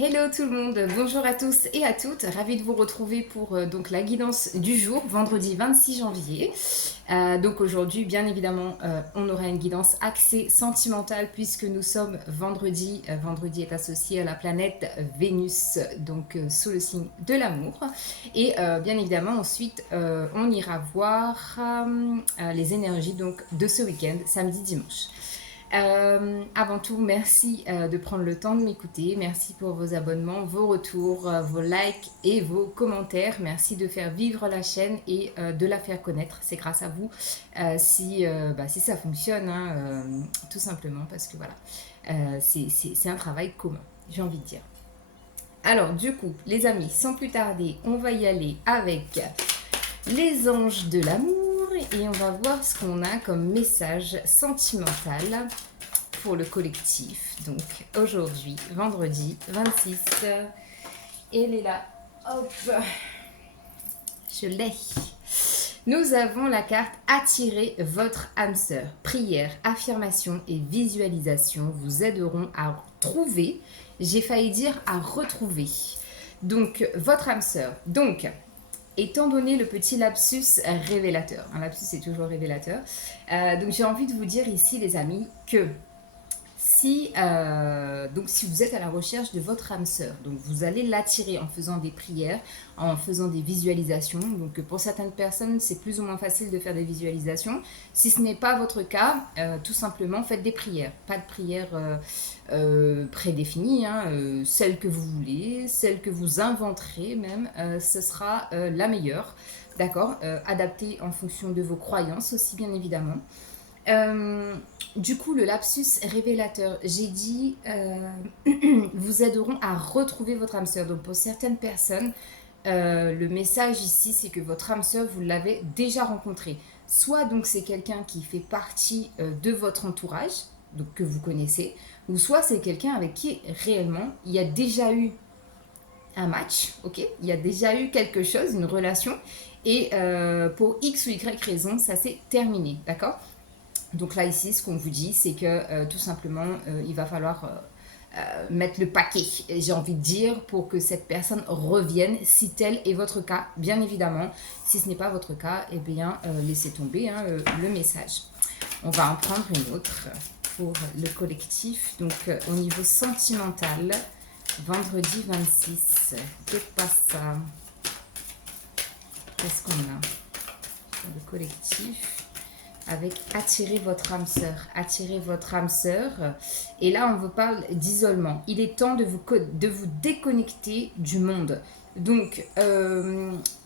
Hello tout le monde, bonjour à tous et à toutes, ravie de vous retrouver pour donc la guidance du jour, vendredi 26 janvier. Donc aujourd'hui, bien évidemment, on aura une guidance axée sentimentale puisque nous sommes vendredi. Vendredi est associé à la planète Vénus, donc sous le signe de l'amour. Et bien évidemment, ensuite, on ira voir les énergies donc de ce week-end, samedi-dimanche. Avant tout, merci de prendre le temps de m'écouter. Merci pour vos abonnements, vos retours, vos likes et vos commentaires. Merci de faire vivre la chaîne et de la faire connaître. C'est grâce à vous si ça fonctionne, hein, tout simplement parce que voilà, c'est un travail commun, j'ai envie de dire. Alors du coup, les amis, sans plus tarder, on va y aller avec les anges de l'amour et on va voir ce qu'on a comme message sentimental pour le collectif. Donc aujourd'hui, vendredi 26, elle est là. Hop, je l'ai. Nous avons la carte attirer votre âme sœur. Prière, affirmation et visualisation vous aideront à trouver, j'ai failli dire à retrouver. Donc votre âme sœur. Donc étant donné le petit lapsus révélateur, un lapsus c'est toujours révélateur, donc j'ai envie de vous dire ici les amis que si vous êtes à la recherche de votre âme sœur, donc vous allez l'attirer en faisant des prières, en faisant des visualisations. Donc pour certaines personnes, c'est plus ou moins facile de faire des visualisations. Si ce n'est pas votre cas, tout simplement faites des prières. Pas de prières prédéfinies, hein, celles que vous voulez, celles que vous inventerez même, ce sera la meilleure. D'accord, adaptée en fonction de vos croyances aussi, bien évidemment. Du coup, le lapsus révélateur, j'ai dit, vous aideront à retrouver votre âme sœur. Donc, pour certaines personnes, le message ici, c'est que votre âme sœur, vous l'avez déjà rencontrée. Soit donc c'est quelqu'un qui fait partie de votre entourage, donc que vous connaissez, ou soit c'est quelqu'un avec qui réellement il y a déjà eu un match, ok, il y a déjà eu quelque chose, une relation, et pour X ou Y raison, ça s'est terminé, d'accord. Donc là, ici, ce qu'on vous dit, c'est que tout simplement, il va falloir mettre le paquet, j'ai envie de dire, pour que cette personne revienne, si tel est votre cas, bien évidemment. Si ce n'est pas votre cas, eh bien, laissez tomber hein, le message. On va en prendre une autre pour le collectif. Donc, au niveau sentimental, vendredi 26, que passe ça? Qu'est-ce qu'on a pour le collectif avec attirer votre âme sœur. Attirer votre âme sœur. Et là, on vous parle d'isolement. Il est temps de vous déconnecter du monde. Donc,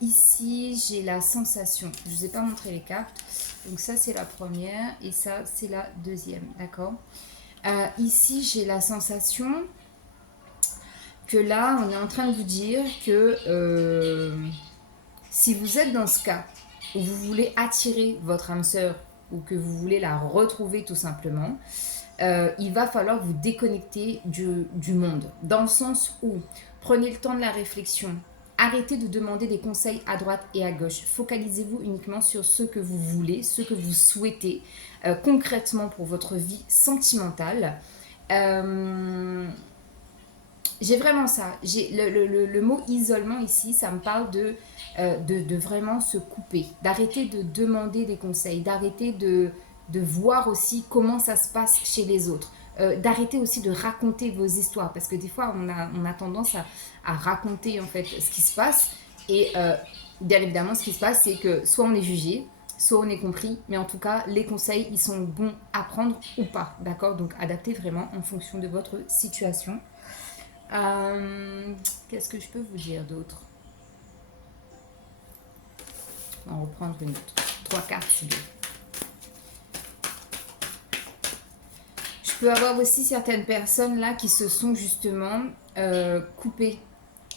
ici, j'ai la sensation. Je ne vous ai pas montré les cartes. Donc, ça, c'est la première. Et ça, c'est la deuxième. D'accord. Ici, j'ai la sensation que là, on est en train de vous dire que si vous êtes dans ce cas où vous voulez attirer votre âme sœur ou que vous voulez la retrouver tout simplement, il va falloir vous déconnecter du monde. Dans le sens où prenez le temps de la réflexion, arrêtez de demander des conseils à droite et à gauche. Focalisez-vous uniquement sur ce que vous voulez, ce que vous souhaitez concrètement pour votre vie sentimentale. J'ai vraiment ça. J'ai le mot isolement ici, ça me parle de vraiment se couper, d'arrêter de demander des conseils, d'arrêter de voir aussi comment ça se passe chez les autres, d'arrêter aussi de raconter vos histoires, parce que des fois on a tendance à raconter en fait ce qui se passe, et bien évidemment ce qui se passe c'est que soit on est jugé, soit on est compris, mais en tout cas les conseils ils sont bons à prendre ou pas, d'accord. Donc adaptez vraiment en fonction de votre situation. Qu'est-ce que je peux vous dire d'autre? On va en reprendre une autre. 3 cartes, c'est bien. Je peux avoir aussi certaines personnes là qui se sont justement coupées,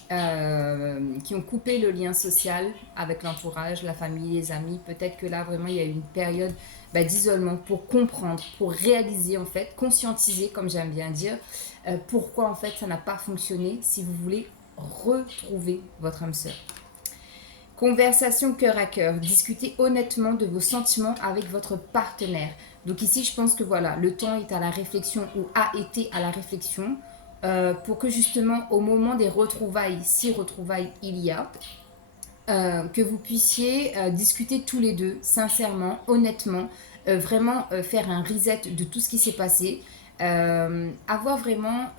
qui ont coupé le lien social avec l'entourage, la famille, les amis. Peut-être que là vraiment il y a eu une période d'isolement pour comprendre, pour réaliser en fait, conscientiser comme j'aime bien dire, pourquoi en fait ça n'a pas fonctionné si vous voulez retrouver votre âme sœur. Conversation cœur à cœur, discutez honnêtement de vos sentiments avec votre partenaire. Donc ici je pense que voilà, le temps est à la réflexion ou a été à la réflexion. pour que justement au moment des retrouvailles, si retrouvailles il y a, que vous puissiez discuter tous les deux, sincèrement, honnêtement, vraiment faire un reset de tout ce qui s'est passé, avoir vraiment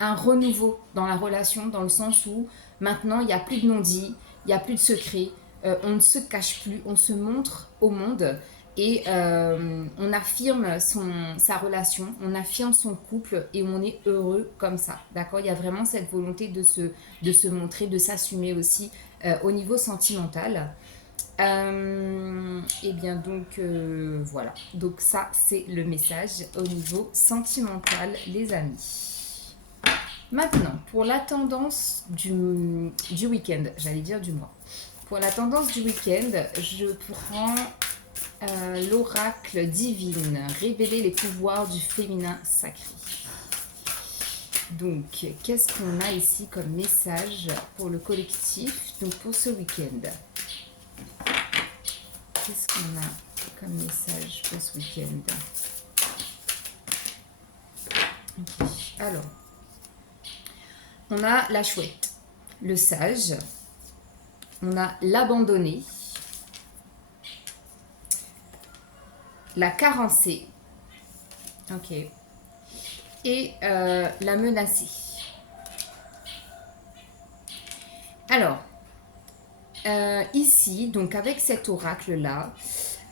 un renouveau dans la relation, dans le sens où maintenant il n'y a plus de non-dit, il n'y a plus de secret, on ne se cache plus, on se montre au monde et on affirme sa relation, on affirme son couple et on est heureux comme ça, d'accord. Il y a vraiment cette volonté de se montrer, de s'assumer aussi au niveau sentimental. Et bien donc voilà, donc ça c'est le message au niveau sentimental les amis. Maintenant pour la tendance du week-end, j'allais dire du mois. Pour la tendance du week-end, je prends l'oracle divine, révéler les pouvoirs du féminin sacré. Donc, qu'est-ce qu'on a ici comme message pour le collectif, donc pour ce week-end? Qu'est-ce qu'on a comme message pour ce week-end? Okay. Alors, on a la chouette, le sage, on a l'abandonné, la carencée, ok, et la menacée. Alors, ici, donc avec cet oracle-là,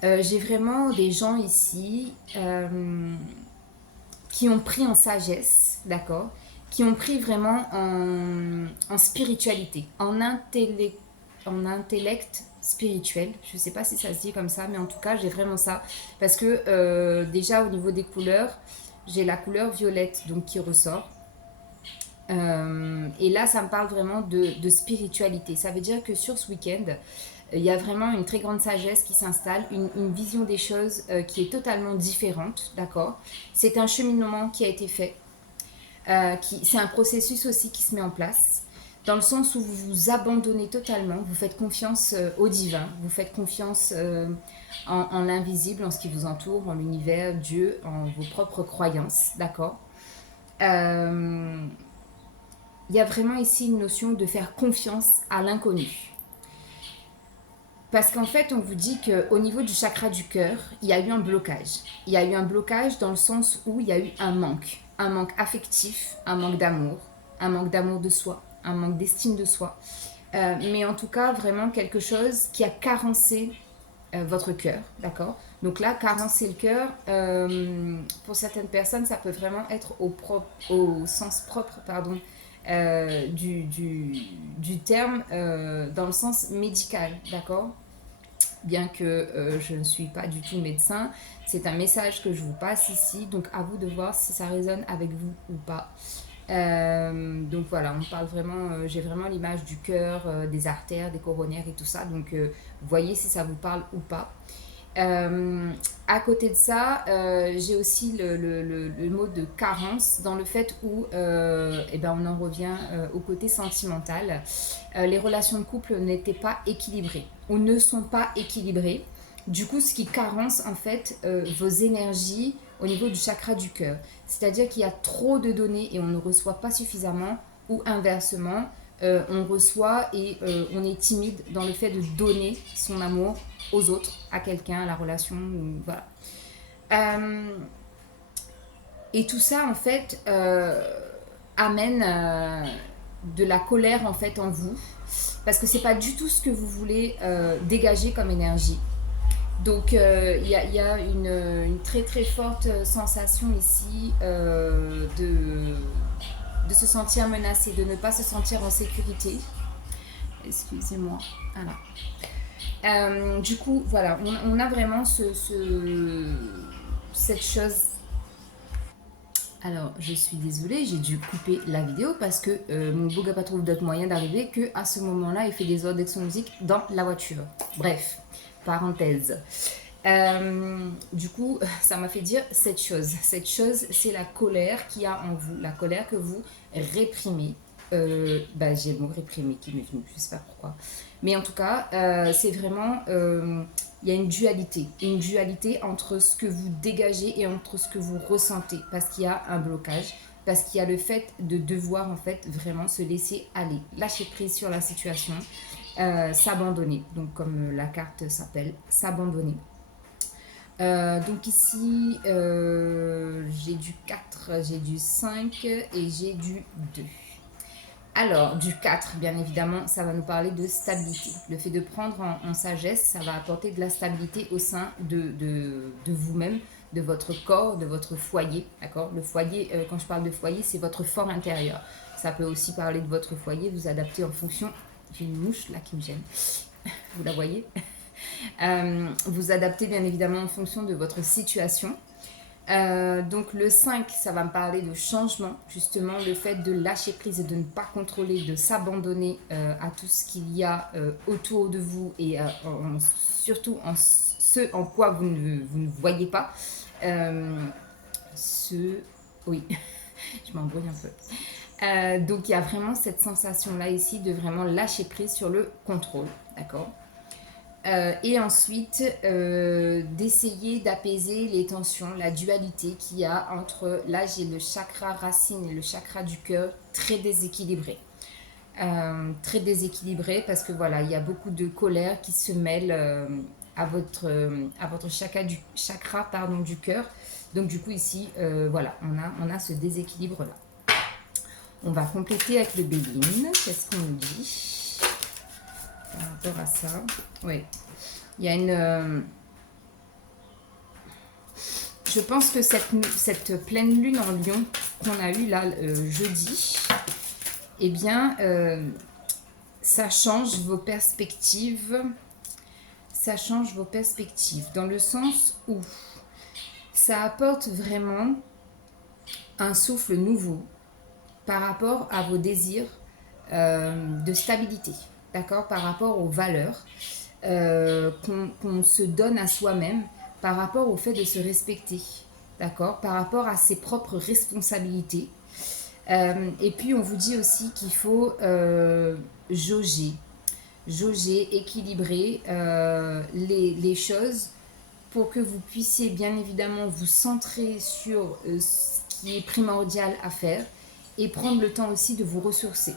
j'ai vraiment des gens ici qui ont pris en sagesse, d'accord, qui ont pris vraiment en spiritualité, en intellect spirituel. Je ne sais pas si ça se dit comme ça, mais en tout cas, j'ai vraiment ça. Parce que déjà, au niveau des couleurs, j'ai la couleur violette donc qui ressort. Et là, ça me parle vraiment de spiritualité. Ça veut dire que sur ce week-end, il y a vraiment une très grande sagesse qui s'installe, une vision des choses qui est totalement différente, d'accord. C'est un cheminement qui a été fait. C'est un processus aussi qui se met en place, dans le sens où vous vous abandonnez totalement, vous faites confiance au divin, vous faites confiance en l'invisible, en ce qui vous entoure, en l'univers, Dieu, en vos propres croyances, d'accord. Il y a vraiment ici une notion de faire confiance à l'inconnu. Parce qu'en fait, on vous dit qu'au niveau du chakra du cœur, il y a eu un blocage. Il y a eu un blocage dans le sens où il y a eu un manque affectif, un manque d'amour de soi, un manque d'estime de soi. Mais en tout cas, vraiment quelque chose qui a carencé votre cœur, d'accord. Donc là, carencer le cœur, pour certaines personnes, ça peut vraiment être au sens propre, pardon, du terme, dans le sens médical, d'accord. Bien que je ne suis pas du tout médecin, c'est un message que je vous passe ici, donc à vous de voir si ça résonne avec vous ou pas. Donc voilà, on parle vraiment, j'ai vraiment l'image du cœur, des artères, des coronaires et tout ça, donc voyez si ça vous parle ou pas. À côté de ça, j'ai aussi le mot de carence dans le fait où on en revient au côté sentimental. Les relations de couple n'étaient pas équilibrées ou ne sont pas équilibrées. Du coup, ce qui carence en fait vos énergies au niveau du chakra du cœur. C'est-à-dire qu'il y a trop de données et on ne reçoit pas suffisamment, ou inversement, on reçoit et on est timide dans le fait de donner son amour aux autres, à quelqu'un, à la relation, voilà. Et tout ça, en fait, amène de la colère, en fait, en vous, parce que c'est pas du tout ce que vous voulez dégager comme énergie. Donc, il y a une très très forte sensation ici de se sentir menacé, de ne pas se sentir en sécurité. Excusez-moi. Voilà. Du coup, voilà, on a vraiment cette chose. Alors, je suis désolée, j'ai dû couper la vidéo parce que mon beau gars pas trouvé d'autre moyen d'arriver qu'à ce moment-là, il fait des ordres d'action musique dans la voiture. Bref, parenthèse. Du coup, ça m'a fait dire cette chose. Cette chose, c'est la colère qu'il y a en vous, la colère que vous réprimez. J'ai le mot réprimer qui m'est venu, je sais pas pourquoi. Mais en tout cas, c'est vraiment, il y a une dualité entre ce que vous dégagez et entre ce que vous ressentez, parce qu'il y a un blocage, parce qu'il y a le fait de devoir en fait vraiment se laisser aller, lâcher prise sur la situation, s'abandonner. Donc comme la carte s'appelle, s'abandonner. Donc ici, j'ai du 4, j'ai du 5 et j'ai du 2. Alors, du 4, bien évidemment, ça va nous parler de stabilité. Le fait de prendre en sagesse, ça va apporter de la stabilité au sein de vous-même, de votre corps, de votre foyer. D'accord? Le foyer, quand je parle de foyer, c'est votre fort intérieur. Ça peut aussi parler de votre foyer, vous adapter en fonction... J'ai une mouche là qui me gêne. Vous la voyez? Vous adaptez bien évidemment en fonction de votre situation. Donc le 5, ça va me parler de changement, justement le fait de lâcher prise et de ne pas contrôler, de s'abandonner à tout ce qu'il y a autour de vous et surtout en ce en quoi vous ne voyez pas. Oui, je m'embrouille un peu. Donc il y a vraiment cette sensation-là ici de vraiment lâcher prise sur le contrôle, d'accord ? Et ensuite, d'essayer d'apaiser les tensions, la dualité qu'il y a entre, là j'ai le chakra racine et le chakra du cœur très déséquilibré. Très déséquilibré parce que voilà, il y a beaucoup de colère qui se mêle à votre chakra du cœur. Donc du coup ici, voilà, on a ce déséquilibre-là. On va compléter avec le Béline. Qu'est-ce qu'on nous dit par rapport à ça? Oui. Il y a une... je pense que cette pleine lune en Lion qu'on a eue là jeudi, eh bien, ça change vos perspectives. Ça change vos perspectives dans le sens où ça apporte vraiment un souffle nouveau par rapport à vos désirs de stabilité, d'accord, par rapport aux valeurs qu'on se donne à soi-même, par rapport au fait de se respecter, d'accord, par rapport à ses propres responsabilités. Et puis on vous dit aussi qu'il faut jauger, équilibrer les choses pour que vous puissiez bien évidemment vous centrer sur ce qui est primordial à faire et prendre le temps aussi de vous ressourcer.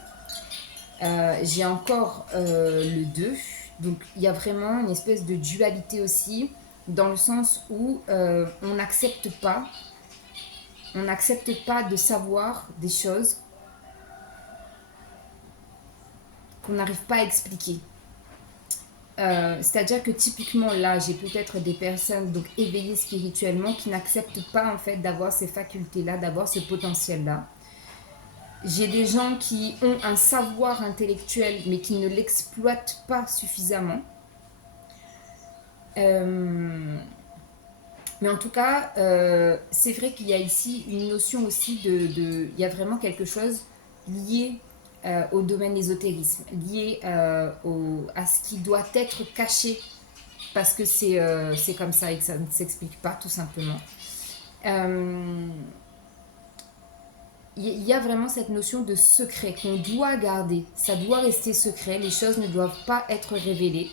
J'ai encore le 2, donc il y a vraiment une espèce de dualité aussi, dans le sens où on n'accepte pas de savoir des choses qu'on n'arrive pas à expliquer. C'est-à-dire que typiquement là, j'ai peut-être des personnes donc éveillées spirituellement qui n'acceptent pas en fait d'avoir ces facultés-là, d'avoir ce potentiel-là. J'ai des gens qui ont un savoir intellectuel mais qui ne l'exploitent pas suffisamment. Mais en tout cas, c'est vrai qu'il y a ici une notion aussi il y a vraiment quelque chose lié au domaine ésotérisme, lié à ce qui doit être caché, parce que c'est comme ça et que ça ne s'explique pas, tout simplement. Il y a vraiment cette notion de secret qu'on doit garder. Ça doit rester secret, les choses ne doivent pas être révélées.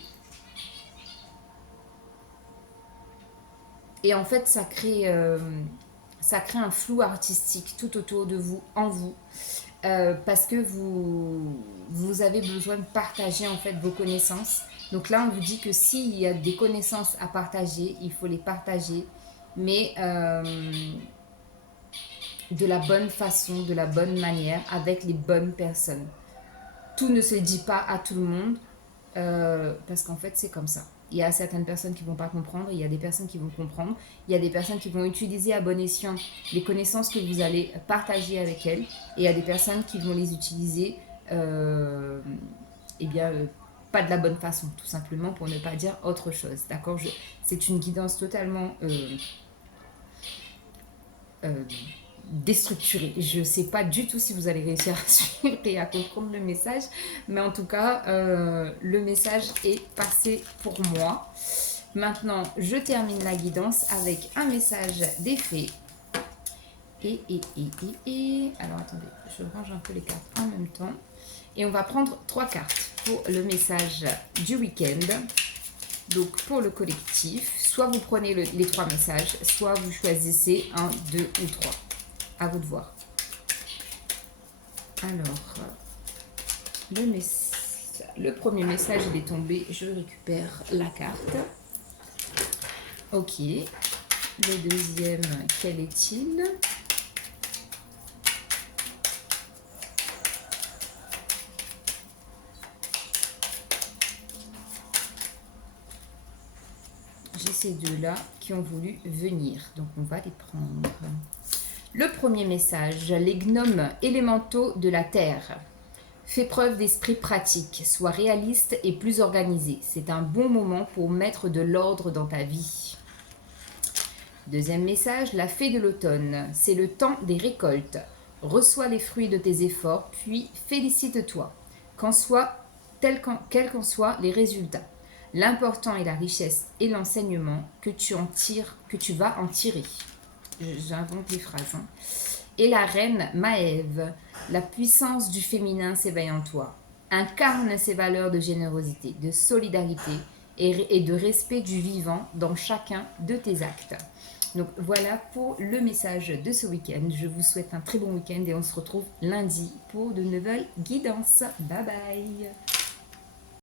Et en fait, ça crée un flou artistique tout autour de vous, en vous. Parce que vous avez besoin de partager en fait vos connaissances. Donc là, on vous dit que s'il y a des connaissances à partager, il faut les partager, mais de la bonne façon, de la bonne manière, avec les bonnes personnes. Tout ne se dit pas à tout le monde, parce qu'en fait, c'est comme ça. Il y a certaines personnes qui ne vont pas comprendre, il y a des personnes qui vont comprendre, il y a des personnes qui vont utiliser à bon escient les connaissances que vous allez partager avec elles, et il y a des personnes qui vont les utiliser pas de la bonne façon, tout simplement, pour ne pas dire autre chose. D'accord, c'est une guidance totalement déstructurée. Je ne sais pas du tout si vous allez réussir à suivre et à comprendre le message, mais en tout cas, le message est passé pour moi. Maintenant, je termine la guidance avec un message des fées. Alors, attendez, je range un peu les cartes en même temps. Et on va prendre 3 cartes pour le message du week-end. Donc, pour le collectif, soit vous prenez les 3 messages, soit vous choisissez 1, 2 ou 3. À vous de voir. Alors, le premier message, il est tombé. Je récupère la carte. Ok. Le deuxième, quel est-il? J'ai ces deux-là qui ont voulu venir. Donc, on va les prendre. Le premier message, les gnomes élémentaux de la Terre. Fais preuve d'esprit pratique, sois réaliste et plus organisé. C'est un bon moment pour mettre de l'ordre dans ta vie. Deuxième message, la fée de l'automne. C'est le temps des récoltes. Reçois les fruits de tes efforts, puis félicite-toi, quels qu'en soient les résultats. L'important est la richesse et l'enseignement que tu vas en tirer. J'invente les phrases. Et la reine Maève, la puissance du féminin s'éveille en toi. Incarne ces valeurs de générosité, de solidarité et de respect du vivant dans chacun de tes actes. Donc voilà pour le message de ce week-end. Je vous souhaite un très bon week-end et on se retrouve lundi pour de nouvelles guidances. Bye bye.